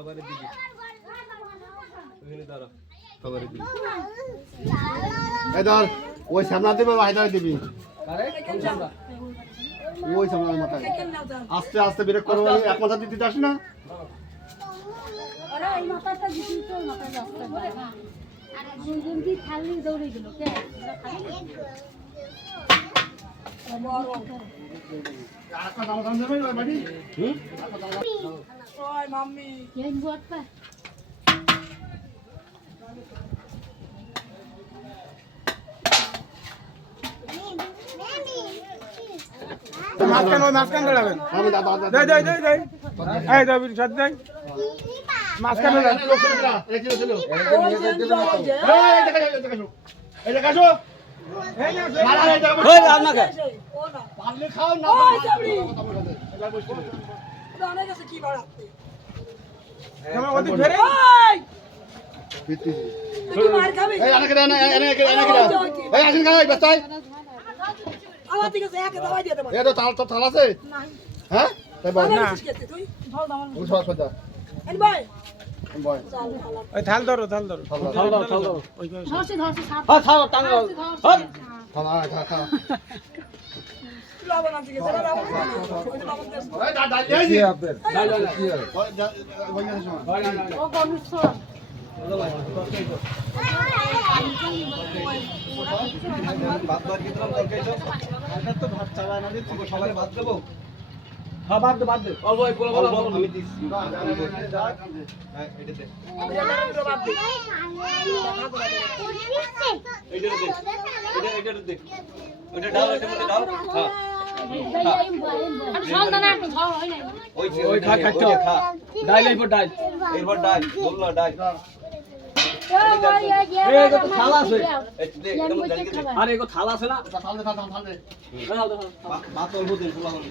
খাবারে দিবি ওখানে দাঁড়া খাবারে দিবি এই ধর ওই সামনে দিবি বাইরে দিবি আরে কোন সামরা ওই সামনে মাথায় আস্তে আস্তে ব্রেক করো এক মাথা দিতে আসে না আরে এই মাথাটা দিছি তো মাথা রাস্তা আর দুজন কি খালি দৌড়ে গেল কে খালি আকা দাম দাম দেবে বাড়ি ওই মাম্মি কেন বট পা মাঝখান দাঁড়াবেন আমি দাদা দেই এই দাবির সাথে দেই মাঝখানে এই কি ছিল এই দেখা শো মারা এই দেখা ওই আপনাকে পারলে খাও না এবার বসে দাঁড়া গেছে কি বাড়া তোমার ওদিক ফেরে ফিরতি তুই মার খাবি এই আনাকে দাও না এনাকে এই আসেন খাই বস্তাই আমার দিকে একে দাওয়াই দিয়ে দেব এই তো তাল আছে হ্যাঁ তাই বল না তুই ধর দাও ওই সব সদা এন ভাই বল ওই থাল ধরো থাল দাও ওই ধরছি সাপ হ্যাঁ থাল টাং দাও হ্যাঁ খা খা লাবণ আছে যারা লাবণ এই দাদা এই জি আপনার ডাল ডাল ও গনুছর হ্যাঁ বাদ দে অল্প এই পোলা বলা আমি দিছি এইটা দে ওটা ডাল হ্যাঁ ওই খা খাচ্ছ খা ডাল এরপর ডাল বললা ডাল এই তো থালা আছে আরে এগো থালা আছে না থাল দে ভাত অল্প দিন পোলা হল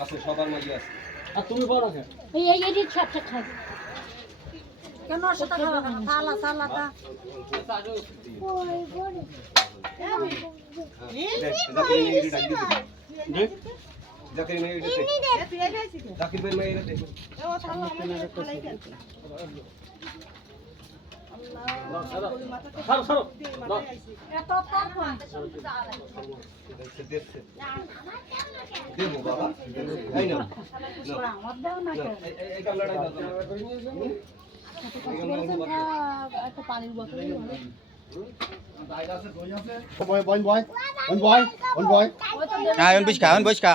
আছে সবার মাঝে আছে আর তুমি বড় আছে এই ছাপটা খাই কেন সেটা খাওয়া থালা সালাটা জাকির মেয়ে জাকির ভাই মেয়ে রে ছাড়ো এত তখন দেবো বাবা এই না আমার দাও না এই কামলাটা দাও একটা পানির বোতল হ্যাঁ অন বসকা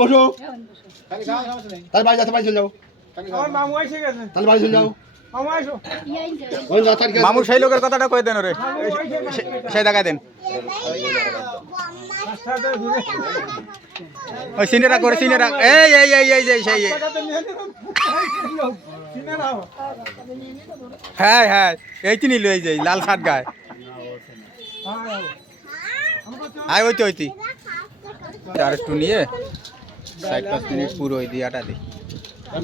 বসো তাহলে বাড়ি যাতে বাড়ি চলে যাও আমার মামু এসে গেছে তাহলে বাড়ি চলে যাও মামু আইসো মামু সেই লোকের কথাটা কই দেন রে সেই দেখা দেন ওই সিনেরা করে সিনেরা এই সেই হ্যাঁ এই তিনি লই যাই লাল শার্ট গায়ে আয় ওইতি আর একটু নিয়ে 4-5 মিনিট পুরো ওই দিয়াটা দি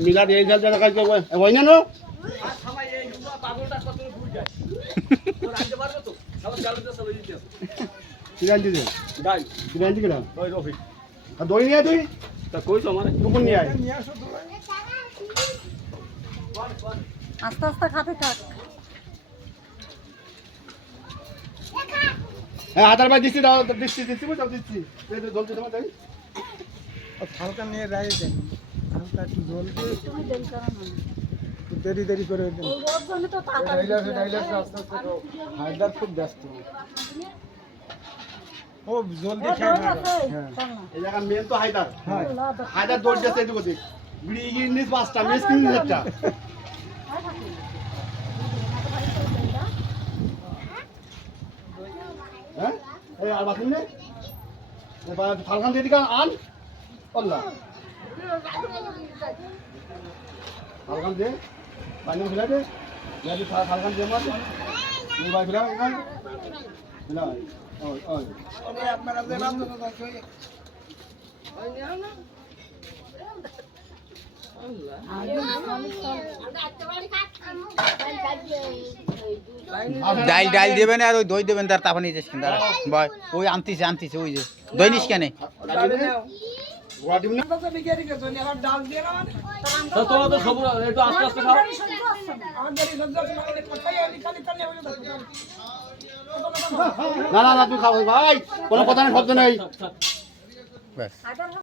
মিলা দিয়ে যাল জায়গা কাজ করবে ওই না নো কিরান্তি দে ডাল কিরান্তি কিরা ওই রফিক আর দই নিয়ে তুই তা কইছো আমারে দুপুর নিয়ে আয় আস্তে আস্তে খাতে থাক হ্যাঁ আদার ভাই দিচ্ছি দাও দিচ্ছি বুঝাও দিচ্ছি জলদি তোমার তাই হালকা নিয়ে রাই দেন হালকা একটু জল দিয়ে তুমি দেন করো না দেরি করে দেন ওই রোদ জন্য তো তাড়াতাড়ি হায়দার খুব ব্যস্ত ও জলদি খেয়ে হ্যাঁ এই জায়গা মেন তো হায়দার হায়দার দৌড় যাচ্ছে এদিকে ওদিক বিড়ি ইংলিশ পাঁচটা মেস কিনে একটা হ্যাঁ এই আর বাথরুম নেই এবার থালখান দিয়ে দিকে আন আল্লাহ থালখান দে পানি ফেলা দে থালখান দিয়ে মার মোবাইল ফেলা ফেলা ওই ওই আপনারা দেন ডাইল ডাইল দেবেন আর ওই দই দেবেন তার তারপর নিয়ে যাস কিন্তু বয় ওই আনতিছে ওই যে দই নিস কেন ঘোড়া ডিম না তো তোমরা তো সব একটু আস্তে আস্তে খাও না না না তুই খাও ভাই কোনো কথা নেই শব্দ নেই ব্যাস